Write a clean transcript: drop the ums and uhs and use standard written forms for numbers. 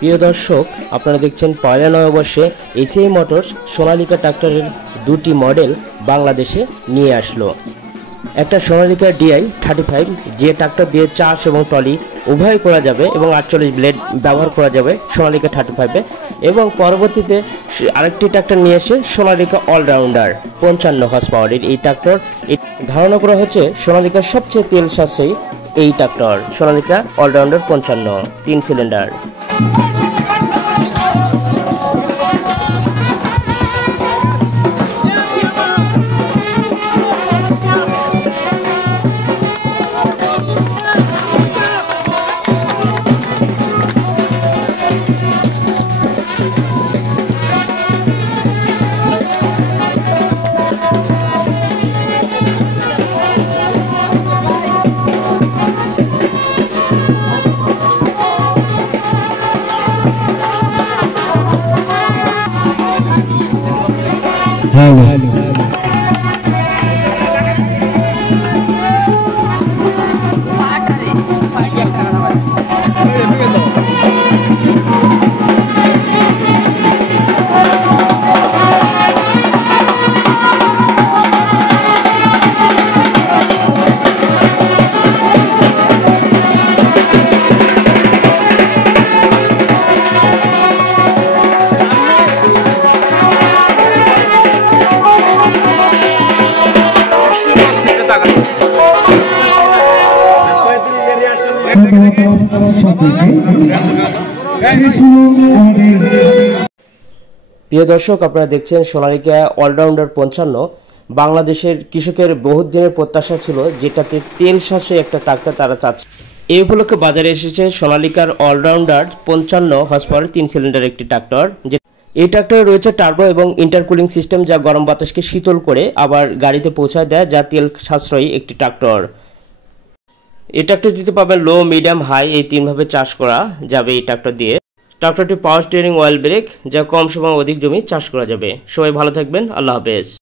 প্রিয় দর্শক, আপনারা দেখছেন পয়লা নববর্ষে এসিআই মোটরস সোনালিকা ট্রাক্টরের দুটি মডেল বাংলাদেশে নিয়ে আসলো। একটা সোনালিকা DI 35 যে ট্রাক্টর দিয়ে চাষ এবং ট্রলি উভয় করা যাবে এবং 48 ব্লেড ব্যবহার করা যাবে সোনালিকা 35-এ। এবং পরবর্তীতে আরেকটি ট্রাক্টর নিয়ে এসে সোনালিকা অলরাউন্ডার 55 হর্স পাওয়ারের এই ট্রাক্টর। ধারণা করা হচ্ছে সোনালিকার সবচেয়ে তেল সাশ্রয়ী এই ট্রাক্টর সোনালিকা অলরাউন্ডার 55 3 সিলিন্ডার। প্রিয় দর্শক, আপনারা দেখছেন সোনালিকা অলরাউন্ডার 55। বাংলাদেশের কৃষকের বহুত দিনের প্রত্যাশা ছিল যেটাতে তেল সাশ্রয়ী একটা ট্রাক্টর তারা চাচ্ছে। এই উপলক্ষে বাজারে এসেছে সোনালিকার অলরাউন্ডার 55 হর্স পাওয়ারের 3 সিলিন্ডার একটি ট্রাক্টর। এই ট্রাক্টরে রয়েছে টার্বো এবং ইন্টারকুলিং সিস্টেম, যা গরম বাতাসকে শীতল করে আবার গাড়িতে পৌঁছায় দেয়, যা তেল সাশ্রয়ী একটি ট্রাক্টর। এই ট্রাক্টর দিতে পাবেন লো, মিডিয়াম, হাই এই 3 ভাবে চাষ করা যাবে এই ট্রাক্টর দিয়ে। ট্রাক্টরটি পাওয়ার স্টিয়ারিং, অয়েল ব্রেক, যা কম সময় অধিক জমি চাষ করা যাবে। সবাই ভালো থাকবেন, আল্লাহ হাফেজ।